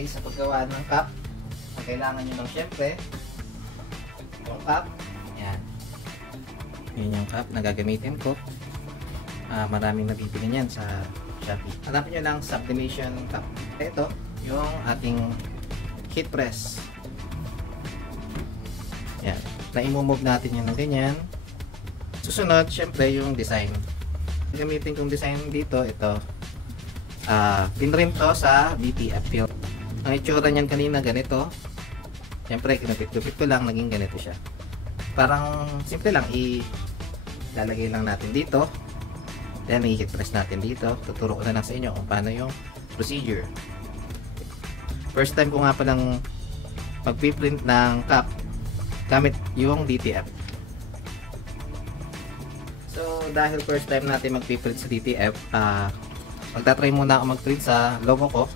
guys sa paggawa ng cup, ang kailangan nyo lang syempre yung cup. Yan. Yun yung cup na gagamitin ko. Maraming nabibili niyan sa Shopee. Hanapin nyo lang sublimation cup. Ito yung ating heat press. Yan. Na-imove natin yun ng ganyan. Susunod, syempre yung design. Gamitin kong design dito, ito. Pinrim to sa DTF film. Ang itsura niyan kanina ganito. Syempre, kinupit-kupit ko lang, naging ganito siya. Parang simple lang, ilalagay lang natin dito. Then, i-heat press natin dito. Tuturo ko na lang sa inyo kung paano yung procedure. First time ko nga palang magpiprint ng cup gamit yung DTF. So, dahil first time natin magpiprint sa DTF, magtatry muna ako magprint sa logo ko,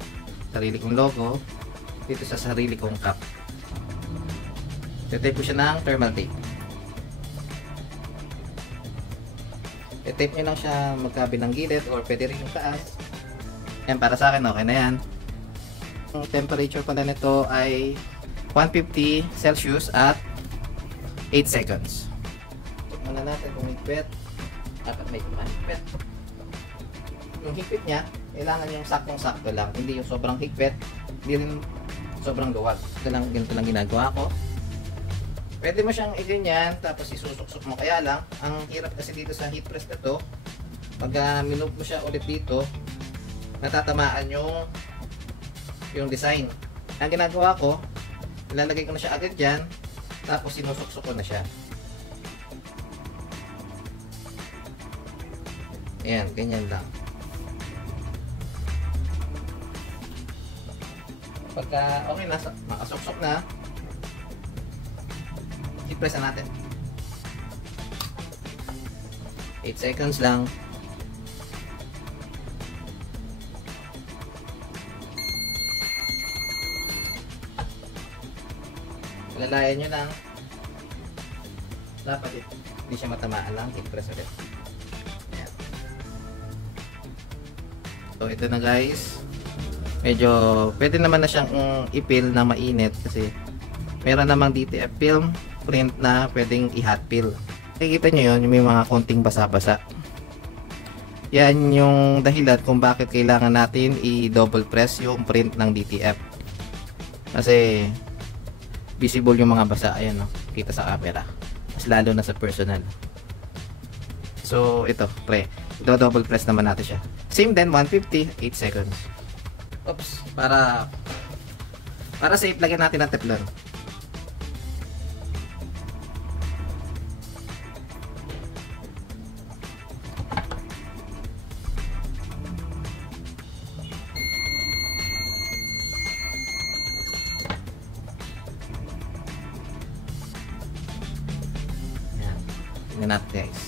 sarili kong logo, dito sa sarili kong cup. Tape ko siya ng thermal tape. I-tape nyo lang siya magkabilang gilid or pwede rin yung taas. Yan, para sa akin okay na yan. Ang temperature pala nito ay 150 Celsius at 8 seconds. Check muna natin kung higpit. Dapat may higpit. Yung higpit niya, kailangan yung saktong-sakto lang. Hindi yung sobrang higpit, hindi rin sobrang luwag. Ganito lang ginagawa ko. Pwede mo siyang i-ganyan, tapos isusok-sok mo. Kaya lang, ang hirap kasi dito sa heat press na to, pag minove mo siya ulit dito, natatamaan yung design. Ang ginagawa ko, ilalagay ko na siya agad dyan, tapos sinusok-sok ko na siya. Ayan, ganyan lang. Pagka okay na, makasok-sok na, i-press na natin. 8 seconds lang. Lalayan nyo lang. Dapat hindi siya matamaan lang. I-press ulit. Ayan. So ito na guys. Medyo pwede naman na siyang i-peel na mainit kasi meron namang DTF film print na pwedeng i-hot peel. Nakikita nyo yun, may mga konting basa-basa. Yan yung dahilan kung bakit kailangan natin i-double press yung print ng DTF. Kasi visible yung mga basa. Ayan, no? Kita sa camera. Mas lalo na sa personal. So ito, double press naman natin siya. Same din, 150, 8 seconds. Oops, para safe, lagyan natin ng teflon. Tingnan natin guys.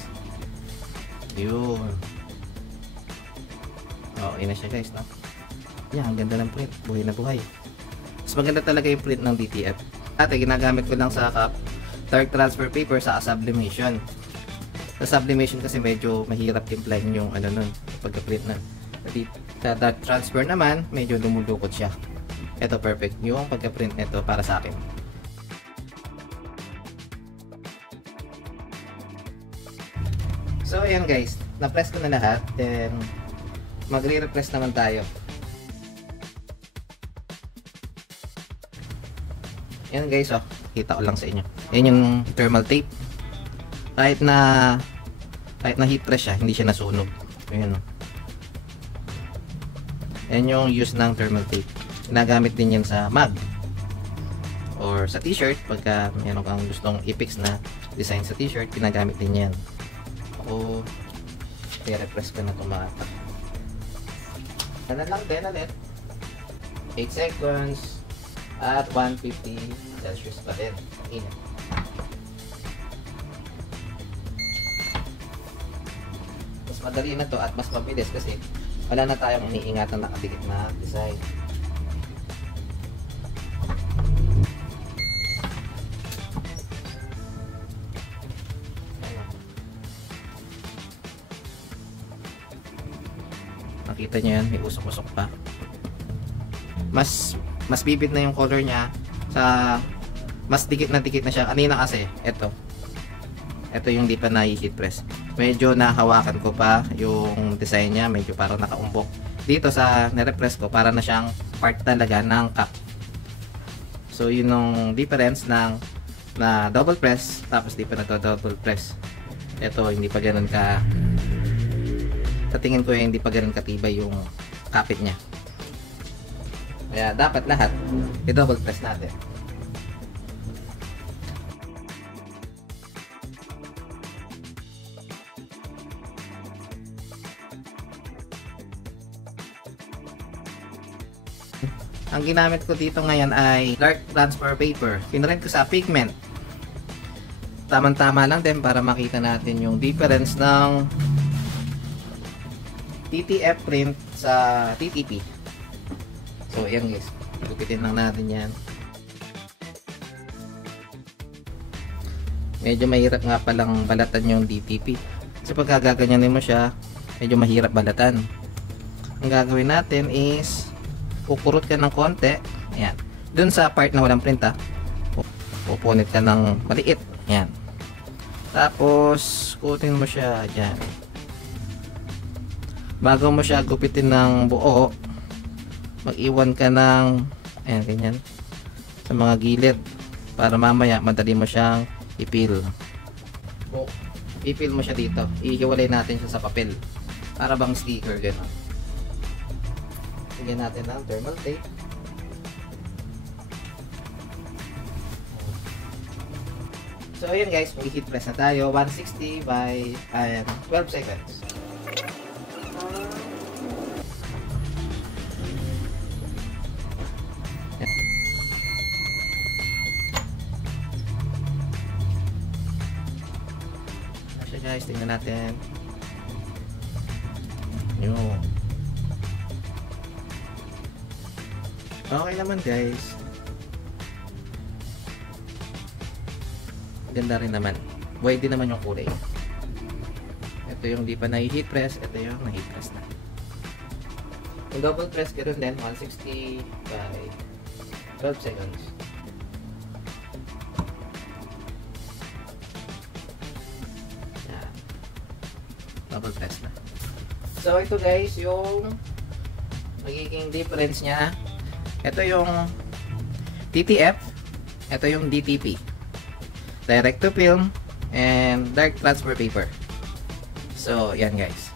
Yun. Okay na siya guys, no? Yan, ang ganda ng print. Buhay na buhay. Mas maganda talaga yung print ng DTF. Dati, ginagamit ko lang sa cup dark transfer paper sa sublimation. Sa sublimation kasi medyo mahirap timplahin yung ano nun, pagka-print na. Sa dark transfer naman, medyo lumulukot siya. Ito perfect. Yung pagka-print nito para sa akin. So ayan guys, na-press ko na lahat, then magre-repress naman tayo. Ayan guys, oh, kita ko lang sa inyo. Ayan yung thermal tape. Kahit na heat press siya, hindi siya nasunog. Ayan, oh. Ayan yung use ng thermal tape. Ginagamit din yan sa mag or sa t-shirt. Pagka meron kang gustong i-fix na design sa t-shirt, ginagamit din yan. O i-repress ko na ito mga ito. Ano lang din ulit, 8 seconds at 150 Celsius pa din. Init. Mas madali na to at mas mabilis kasi wala na tayong iniingatan na nakadikit na design. Nakita nyo yan, may usok-usok pa. Mas mas vivid na yung color niya, sa mas dikit na siya. Kanina kasi ito yung di pa na-heat press. Medyo nahawakan ko pa yung design niya, medyo parang nakaumbok. Dito sa nirepress ko, para na siyang part talaga ng cup. So yun yung difference ng na double press tapos di pa na double press. Ito hindi pa ganoon ka, sa tingin ko hindi pa ganoon katibay yung kapit niya. Kaya dapat lahat i-double press natin. Ang ginamit ko dito ngayon ay dark transfer paper. Pinrint ko sa pigment. Tama-tama lang din para makita natin yung difference ng TTF print sa TTP. So, ayan guys. Gupitin lang natin yan. Medyo mahirap nga palang balatan yung DTP. So, pag gaganyanin mo siya, medyo mahirap balatan. Ang gagawin natin is kukurot ka ng konti. Ayan. Dun sa part na walang print pupunit ka ng maliit. Ayan. Tapos, kutin mo siya dyan. Bago mo siya gupitin ng buo, mag-iwan ka ng ayan, ganyan, sa mga gilid para mamaya madali mo siyang ipil. Ipil mo siya dito. Ihiwalay natin siya sa papel para bang sticker, gano'n. Lagyan natin ng thermal tape. So ayan guys, mag-heat press na tayo. 160 by 12 seconds. So guys, tingnan natin. Yun. Okay naman guys. Ganda rin naman. Buhay din naman yung kulay. Ito yung di pa na-heat press. Ito yung na-heat press na. Yung double press ganoon din. 160 by 12 seconds. Yan. Double press na. So ito guys yung magiging difference niya. Ito yung TTF, ito yung DTP, direct to film and dark transfer paper. So yan guys,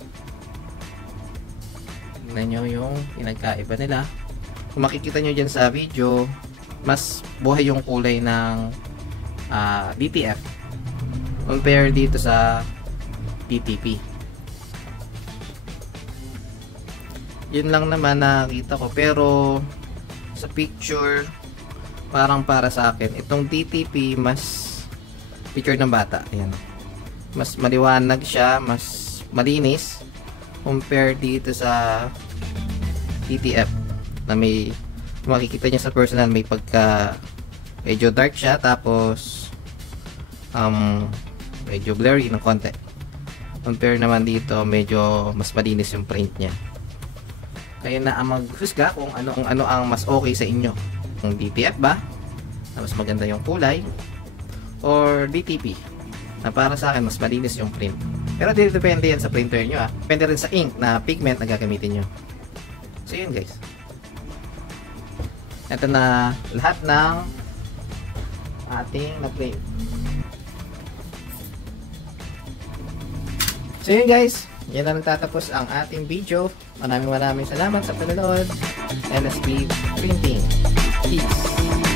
tingnan nyo yung pinagkaiba nila. Kung makikita nyo dyan sa video, mas buhay yung kulay ng DTF compare dito sa DTP. Yun lang naman nakita ko, pero sa picture parang para sa akin itong DTP mas picture ng bata. Ayan. Mas maliwanag siya, mas malinis compare dito sa TTF na may, makikita niya sa personal, may pagka medyo dark siya, tapos medyo blurry ng konti. Compare naman dito, medyo mas malinis yung print niya. Kaya na ang maghusga kung ano ang mas okay sa inyo. Kung DTF ba, na mas maganda yung kulay, or DTP, na para sa akin mas malinis yung print. Pero depende yan sa printer nyo. Depende rin sa ink na pigment na gagamitin nyo. So yun guys. Ito na lahat ng ating na-print. So yun guys, yan na nagtatapos ang ating video. Maraming salamat sa panonood. LSP Printing. Peace.